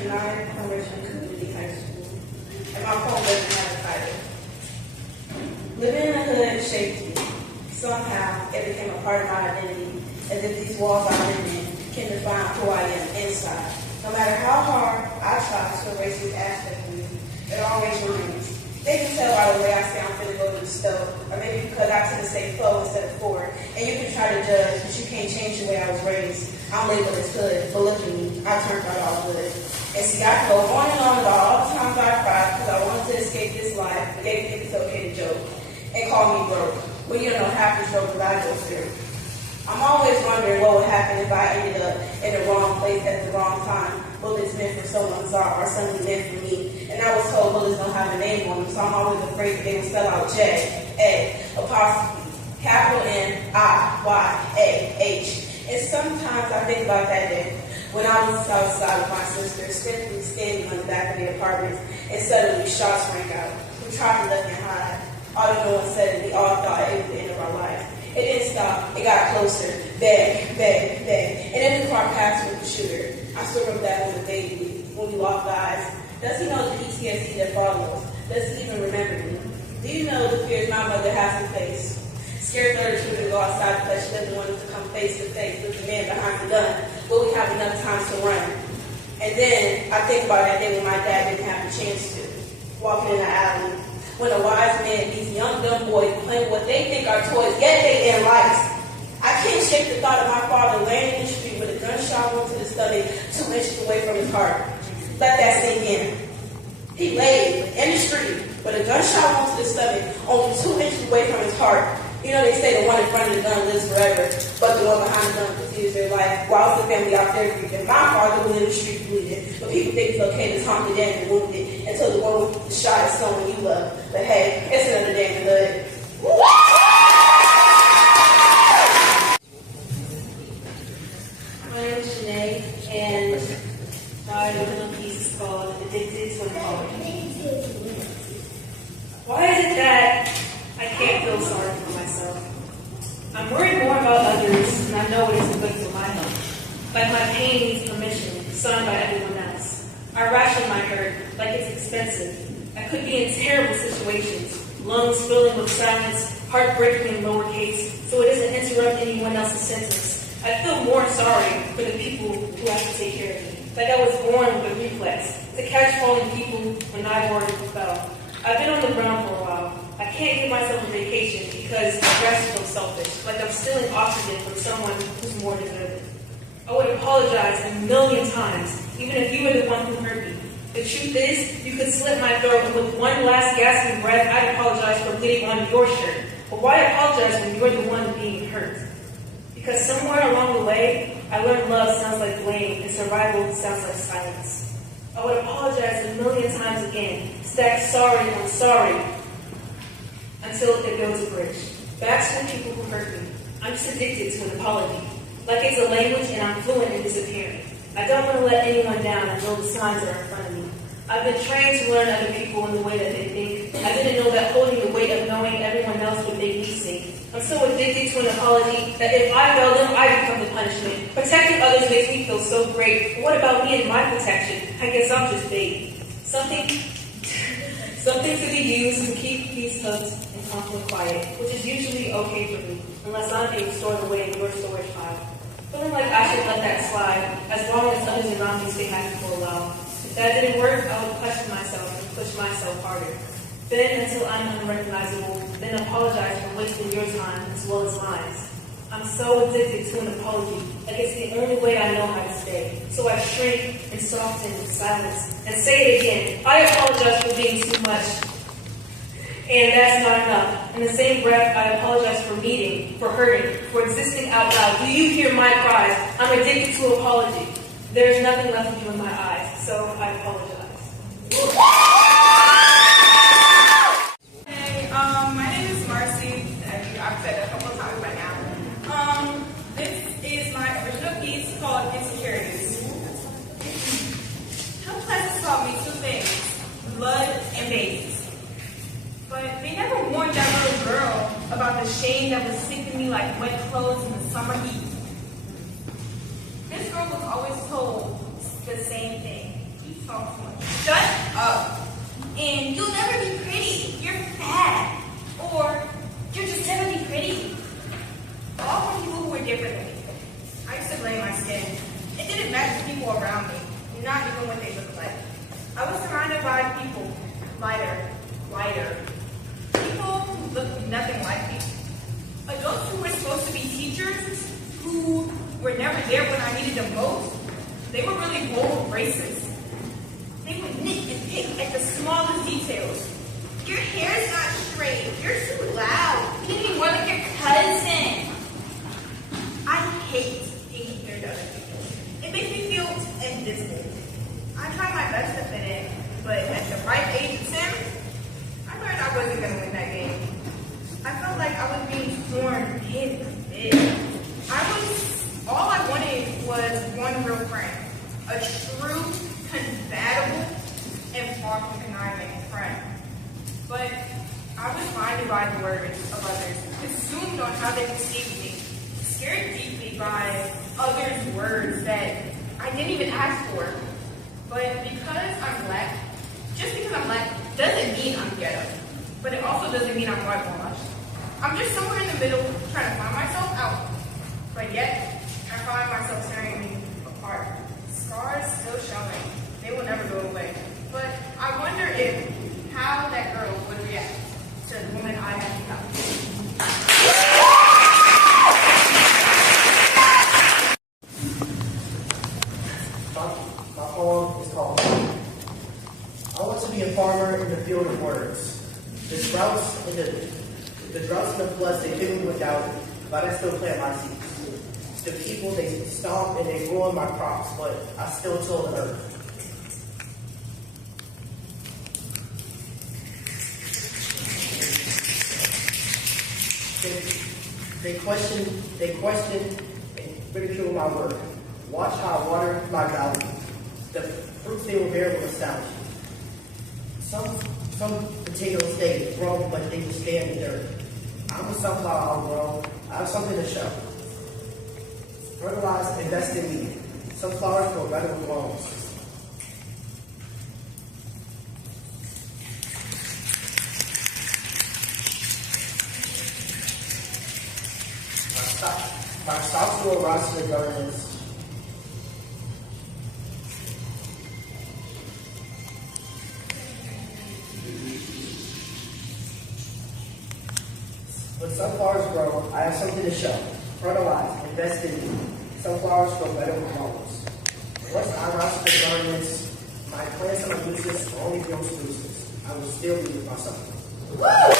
Freshman 9 from Richmond Community High School, and my poem doesn't have a title. Living in the hood shaped me. Somehow, it became a part of my identity, as if these walls I live in can define who I am inside. No matter how hard I try to erase this aspect of me, it always remains. They can tell by the way I say I'm finna go to the stove, or maybe because I tend to say flow instead of forward, and you can try to judge, but you can't change the way I was raised. I'm labeled as hood, but look at me, I turned out all good. And see, I can go on and on about all the times I cried because I wanted to escape this life, but they think it's okay to joke, and call me broke. Well, you don't know half the struggle that I go through. I'm always wondering what would happen if I ended up in the wrong place at the wrong time. Bullets meant for someone's art or something meant for me. And I was told bullets don't have a name on them, so I'm always afraid that they will spell out J, A, apostrophe, capital N, I, Y, A, H. And sometimes I think about that day when I was outside with my sister, simply standing on the back of the apartment, and suddenly shots rang out. We tried to let them hide. Although no one said it, we all thought it was the end of our life. It didn't stop. It got closer. Bang, bang, bang. And then the car passed with the shooter. I still remember that as a baby when we walked by. Does he know the PTSD that follows? Does he even remember me? Do you know the fears my mother has to face? Scared of her children to go outside because she doesn't want us to come face to face with the man behind the gun. Will we have enough time to run? And then I think about that day when my dad didn't have the chance to. Walking in the alley. When a wise man, these young dumb boys playing what they think are toys, yet they in life. I can't shake the thought of my father laying in the street with a gunshot wound to the stomach 2 inches away from his heart. Let that sink in. He laid in the street with a gunshot wound to the stomach only 2 inches away from his heart. You know, they say the one in front of the gun lives forever, but the one behind the gun continues their life while the family out there grieving. My father was in the street bleeding, but people think it's okay to talk to them and wounded until the one with the shot is someone you love. But hey, it's another day in the hood. My name is Janae, and my little piece is called Addicted to Apology. Why is it that I can't feel sorry for myself? I'm worried more about others, and I know it isn't good for my health. Like my pain needs permission, signed by everyone else. I ration my hurt like it's expensive. I could be in terrible situations, lungs filling with silence, heart breaking in lowercase, so it doesn't interrupt anyone else's sentence. I feel more sorry for the people who have to take care of me. Like I was born with a reflex to catch falling people when I already fell. I've been on the ground for a while. I can't give myself a vacation because the rest feels selfish, like I'm stealing oxygen from someone who's more deserving. I would apologize a million times, even if you were the one who hurt me. The truth is, you could slit my throat, and with one last gasping breath, I'd apologize for bleeding on your shirt. But why apologize when you're the one being hurt? Because somewhere along the way, I learned love sounds like blame, and survival sounds like silence. I would apologize a million times again, stack sorry on sorry, until it builds a bridge. Back to the people who hurt me. I'm just addicted to an apology. Like it's a language and I'm fluent in disappearing. I don't want to let anyone down and know the signs that are in front of me. I've been trained to learn other people in the way that they think. I didn't know that holding the weight of knowing everyone else would make me sink. I'm so addicted to an apology that if I fail them, I become the punishment. Protecting others makes me feel so great. But what about me and my protection? I guess I'm just bait. Something to be used to keep peace hooked and conflict quiet, which is usually okay for me, unless I'm being stored away in your storage pile. Feeling like I should let that slide, as long as others around me stay happy for a while. If that didn't work, I would question myself and push myself harder. Then until I'm unrecognizable, then apologize for wasting your time as well as mine. I'm so addicted to an apology, like it's the only way I know how to stay. So I shrink and soften in silence and say it again. I apologize for being too much. And that's not enough. In the same breath, I apologize for meeting, for hurting, for existing out loud. Do you hear my cries? I'm addicted to apology. There's nothing left of you in my eyes, so I apologize. Hey, my name is Marcy. I've said it a couple of times by now. This is my original piece called Insecurities. Health classes taught me two things, blood and babies. But they never warned that little girl about the shame that was sicking me like wet clothes in the summer heat. This girl was always told the same thing. Be talk too much. Shut up. And you'll never be pretty. You're fat. Or you're just never be pretty. All from people who were different than me. I used to blame my skin. It didn't match the people around me, not even what they looked like. I was surrounded by people, lighter. People who looked nothing like me. Adults who were supposed to be teachers, who were never there when I needed them most. They were really bold racist. They would nit and pick at the smallest details. Your hair's not straight. You're too loud. You can't even more like your cousin. I hate being compared to other people. It makes me feel invisible. I try my best to fit in, but at the right age of Sim, I learned I wasn't going to win that game. I felt like I was being torn bit for bit. All I wanted was one real friend. A true, compatible, and far from conniving friend. But I was blinded by the words of others, consumed on how they perceived me, scared deeply by others' words that I didn't even ask for. But because I'm black, just because I'm black doesn't mean I'm ghetto. But it also doesn't mean I'm whitewashed. I'm just somewhere in the middle trying to find myself out. But yet, I find myself tearing me apart. Scars still showing. They will never go away. But I wonder how that girl would react to the woman I have become. My poem is called I Want to Be a Farmer in the Field of Words. The droughts and the floods, they fill me with doubt, but I still plant my seeds. The people, they stomp and they ruin my crops, but I still till the earth. They question and ridicule my work. Watch how I water my valley. The fruits they will bear will astonish you. Some potatoes stay grown, but they will stay in the dirt. I'm a sunflower, I'll grow. I have something to show. Fertilize, invest in me. Sunflowers grow better with loans. My stocks will rise to the governance. When sunflowers grow, I have something to show. Fertilize, invest in me. Sunflowers grow better with loans. Once I rise to the governance, my plants and my uses only grow spruces. I will still be with myself. Woo!